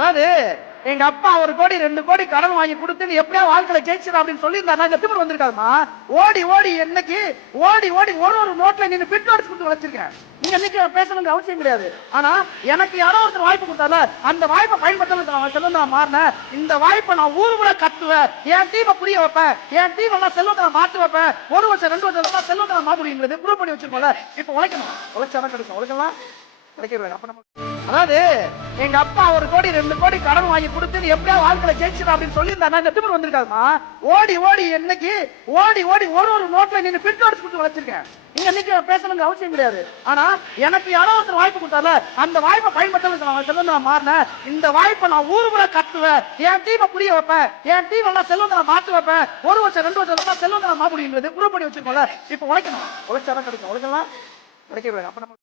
அதாவது எங்க அப்பா 1 கோடி 2 கோடி கடன் வாங்கி கொடுத்து நீ எப்படியா வாழ்க்கையில ஜெயிச்சிட அப்படின்னு சொல்லி இந்த திமிர் வந்திருக்காதுமா. ஓடி ஓடி என்னைக்கு ஓடி ஓடி ஒரு நோட்ல நீங்க பிட் நோட்ஸ் கொடுத்து வச்சிருக்கேன். நீங்க இன்னைக்கு பேசணுங்க அவசியம் கிடையாது. ஆனா எனக்கு யாரோ ஒருத்தர் வாய்ப்பு கொடுத்தால அந்த வாய்ப்பை பயன்படுத்த நான் மாறினேன். இந்த வாய்ப்பை நான் ஊருக்குள்ள கத்துவேன். என் டீமை புரிய வைப்பேன். என் டீம் எல்லாம் செல்வத்தை நான் மாற்றி வைப்பேன். 1 வருஷம் 2 வருஷம் செல்வத்தை நான் மாற்றுங்கிறது ப்ரூவ் பண்ணி வச்சிருக்கோம்ல. இப்ப உழைக்கணும். உழைச்சாதான் கிடைக்கும். உழைக்கலாம் கிடைக்கிறது. அப்ப நம்ம அதாவது எங்க அப்பா 1 கோடி 2 கோடி கடன் வாங்கி கொடுத்து நீ எப்படியா வாழ்க்கையில ஜெயிச்சிட அப்படின்னு சொல்லி இந்த திமிர் வந்திருக்காதுமா. ஓடி ஓடி என்னைக்கு ஓடி ஓடி ஒரு நோட்ல நீங்க பிட் நோட்ஸ் கொடுத்து வச்சிருக்கேன். நீங்க இன்னைக்கு பேசணுங்க அவசியம் கிடையாது. ஆனா எனக்கு யாரோ ஒருத்தர் வாய்ப்பு கொடுத்தால அந்த வாய்ப்பை பயன்படுத்த நான் மாறினேன். இந்த வாய்ப்பை நான் ஊருக்குள்ள கத்துவேன். என் டீமை புரிய வைப்பேன். என் டீம் எல்லாம் செல்வத்தை நான் மாற்றி வைப்பேன். 1 வருஷம் 2 வருஷம் செல்வத்தை நான் மாற்றுங்கிறது ப்ரூவ் பண்ணி வச்சிருக்கோம்ல. இப்ப உழைக்கணும். உழைச்சாதான் கிடைக்கும். உழைக்கலாம் கிடைக்கிறது. அப்ப நம்ம